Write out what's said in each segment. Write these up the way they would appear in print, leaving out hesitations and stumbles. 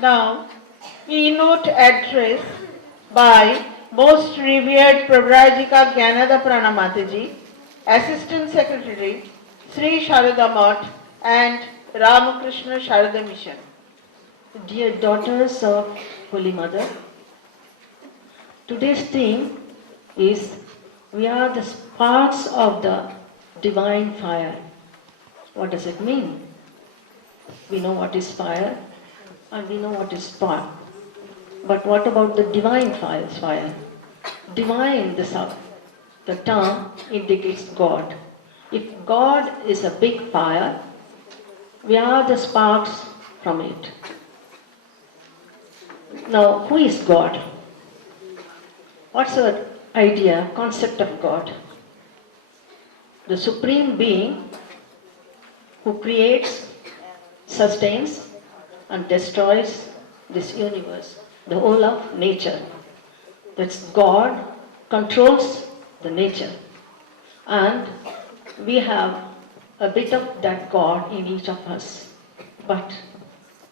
Now, keynote address by Most Revered Pravrajika Jnanadaprana Mataji, Assistant Secretary, Sri Sarada Math and Ramakrishna Sarada Mission. Dear daughters of Holy Mother, today's theme is we are the sparks of the divine fire. What does it mean? We know what is fire and we know what is spark. But what about the divine fire? Divine, the term indicates God. If God is a big fire, we are the sparks from it. Now, who is God? What's our idea, concept of God? The Supreme Being who creates, sustains, and destroys this universe, the whole of nature. That's God controls the nature. And we have a bit of that God in each of us. But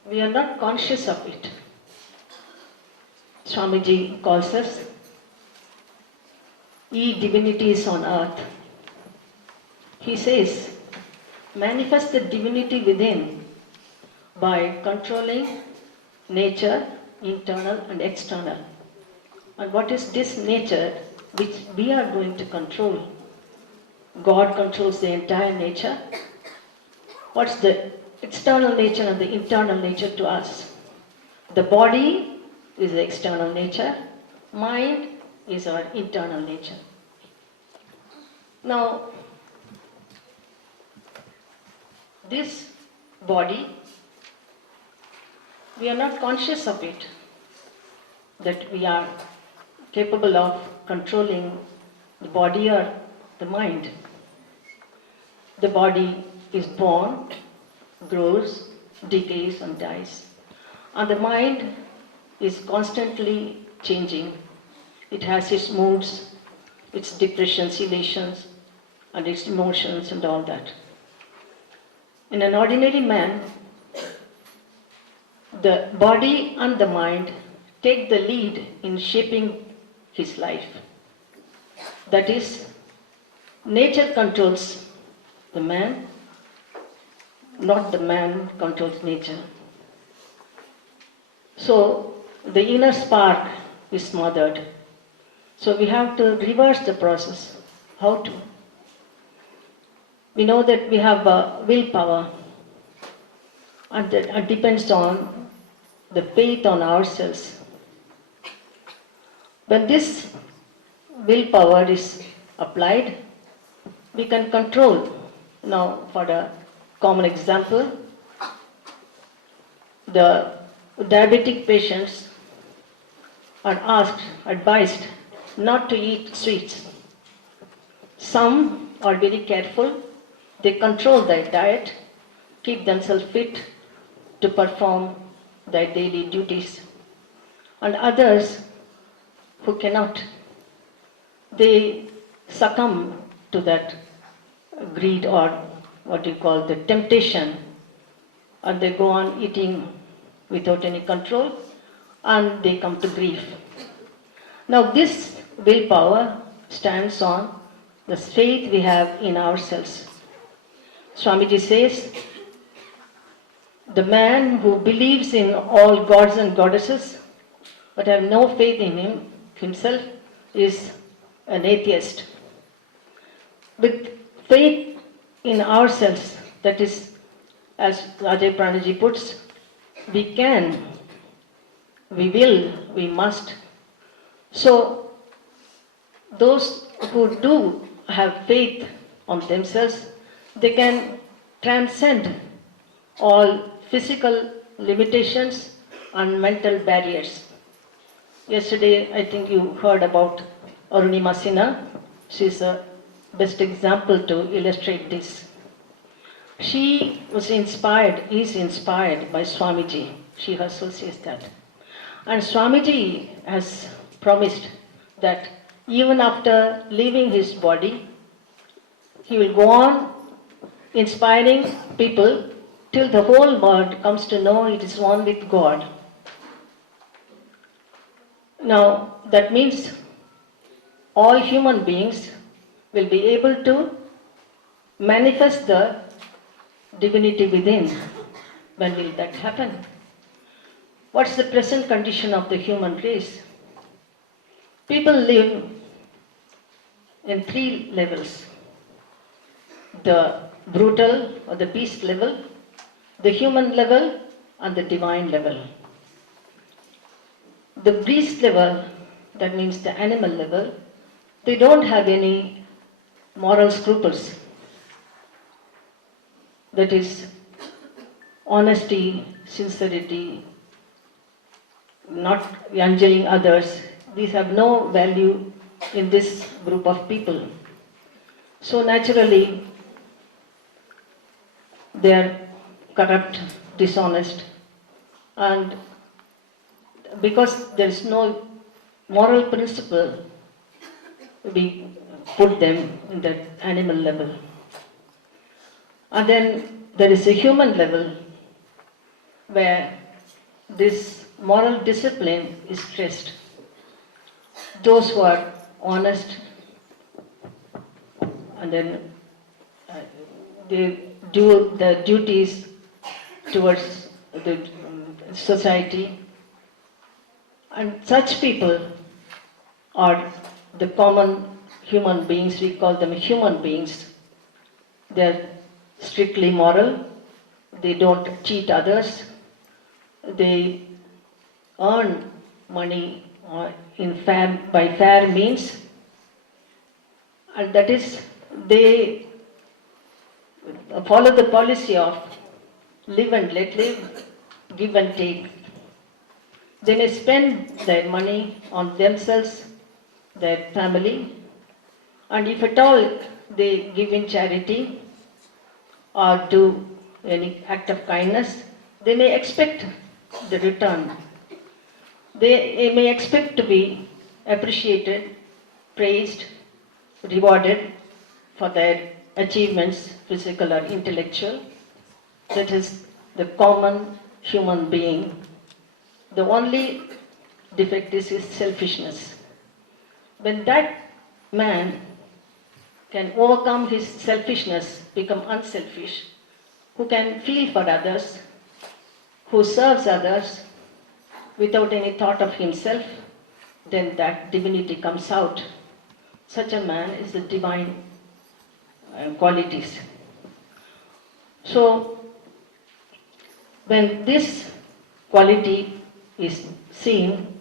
we are not conscious of it. Swamiji calls us, ye divinities on earth. He says, manifest the divinity within by controlling nature, internal and external. And what is this nature which we are going to control? God controls the entire nature. What's the external nature and the internal nature to us? The body is the external nature, mind is our internal nature. Now, this body, we are not conscious of it, that we are capable of controlling the body or the mind. The body is born, grows, decays and dies. And the mind is constantly changing. It has its moods, its depressions, elations, and its emotions and all that. In an ordinary man, the body and the mind take the lead in shaping his life. That is, nature controls the man, not the man controls nature. So, the inner spark is smothered. So we have to reverse the process. How to? We know that we have willpower, and that depends on the faith on ourselves. When this willpower is applied, we can control. Now, for a common example, the diabetic patients are advised not to eat sweets. Some are very careful. They control their diet, keep themselves fit to perform their daily duties. And others who cannot, they succumb to that greed or what you call the temptation, and they go on eating without any control, and they come to grief. Now this willpower stands on the faith we have in ourselves. Swamiji says, the man who believes in all gods and goddesses but have no faith in himself is an atheist. With faith in ourselves, that is, as Ajay Pranaji puts, we can, we will, we must. So, those who do have faith on themselves, they can transcend all physical limitations and mental barriers. Yesterday, I think you heard about Arunima Sinha. She's the best example to illustrate this. She is inspired by Swamiji. She herself says that. And Swamiji has promised that even after leaving his body, he will go on inspiring people till the whole world comes to know it is one with God. Now, that means all human beings will be able to manifest the divinity within. When will that happen? What's the present condition of the human race? People live in three levels: the brutal or the beast level, the human level, and the divine level. The beast level, that means the animal level, they don't have any moral scruples. That is, honesty, sincerity, not injuring others. These have no value in this group of people. So naturally, they are corrupt, dishonest, and because there is no moral principle, we put them in the animal level. And then there is a human level where this moral discipline is stressed. Those who are honest and then they do the duties towards the society, and such people are the common human beings. We call them human beings. They're strictly moral, they don't cheat others, they earn money by fair means, and that is, they follow the policy of live and let live, give and take. They may spend their money on themselves, their family, and if at all they give in charity or do any act of kindness, they may expect the return. They may expect to be appreciated, praised, rewarded for their achievements, physical or intellectual. That is the common human being. The only defect is his selfishness. When that man can overcome his selfishness, become unselfish, who can feel for others, who serves others without any thought of himself, then that divinity comes out. Such a man is the divine qualities. So, when this quality is seen,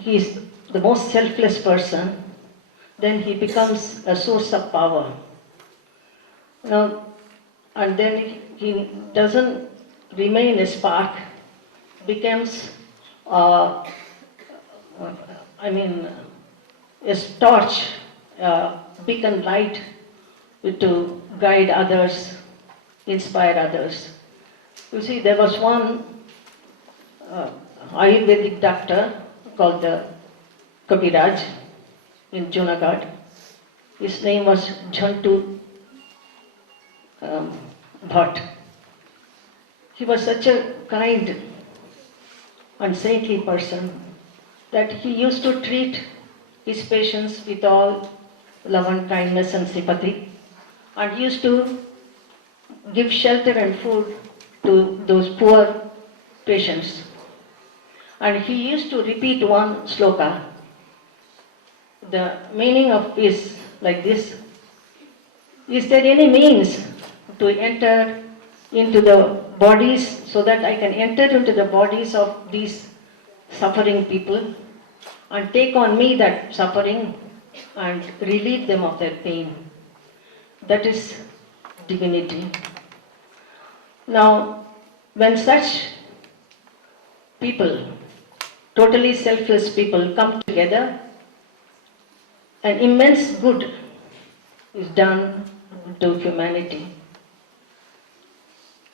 he is the most selfless person, then he becomes a source of power. Now, and then he doesn't remain a spark, becomes a torch, a beacon light to guide others, inspire others. You see, there was one Ayurvedic doctor called Kabiraj in Junagadh. His name was Jhantu Bhatt. He was such a kind and saintly person that he used to treat his patients with all love and kindness and sympathy, and used to give shelter and food to those poor patients. And he used to repeat one sloka. The meaning of is like this: is there any means to enter into the bodies so that I can enter into the bodies of these suffering people and take on me that suffering and relieve them of their pain? That is divinity. Now, when such people, totally selfless people, come together, an immense good is done to humanity.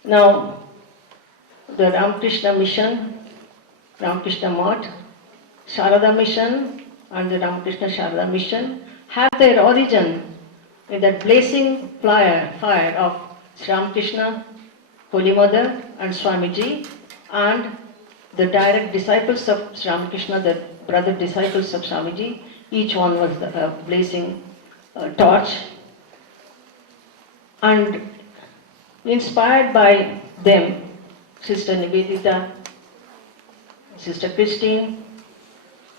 Now, the Ramakrishna mission, Ramakrishna Math, Sarada mission and the Ramakrishna Sarada mission have their origin in that blazing fire of Sri Ramakrishna, Holy Mother and Swamiji, and the direct disciples of Sri Ramakrishna, the brother disciples of Swamiji. Each one was blazing a torch. And inspired by them, Sister Nivedita, Sister Christine,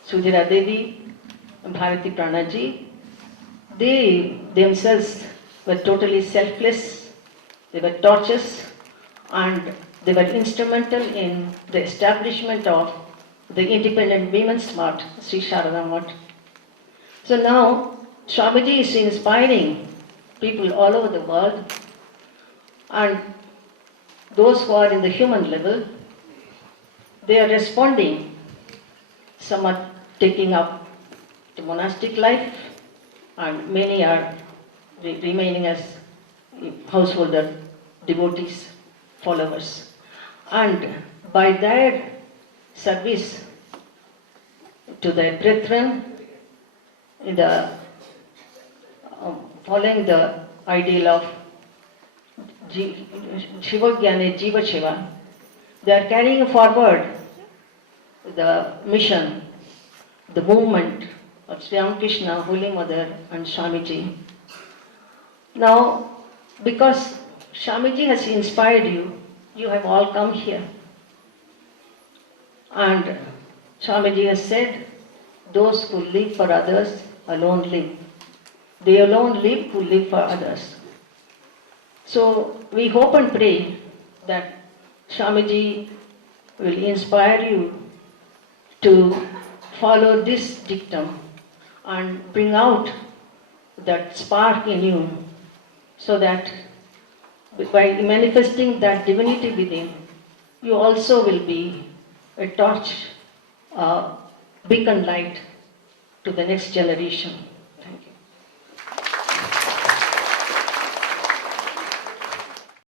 Sudhira Devi, and Bharati Pranaji, they themselves were totally selfless, they were torches, and they were instrumental in the establishment of the independent women's mart, Sri Sarada Mart. So now, Swamiji is inspiring people all over the world, and those who are in the human level, they are responding. Some are taking up the monastic life, and many are remaining as householder, devotees, followers. And by their service to their brethren, in the following the ideal of Shiva Jnane Jiva Shiva, they are carrying forward the mission, the movement of Sri Ramakrishna, Holy Mother, and Swamiji. Now, because Swamiji has inspired you, you have all come here. And Swamiji has said, those who live for others alone live. They alone live who live for others. So we hope and pray that Swamiji will inspire you to follow this dictum and bring out that spark in you, so that by manifesting that divinity within, you also will be a torch, a beacon light to the next generation.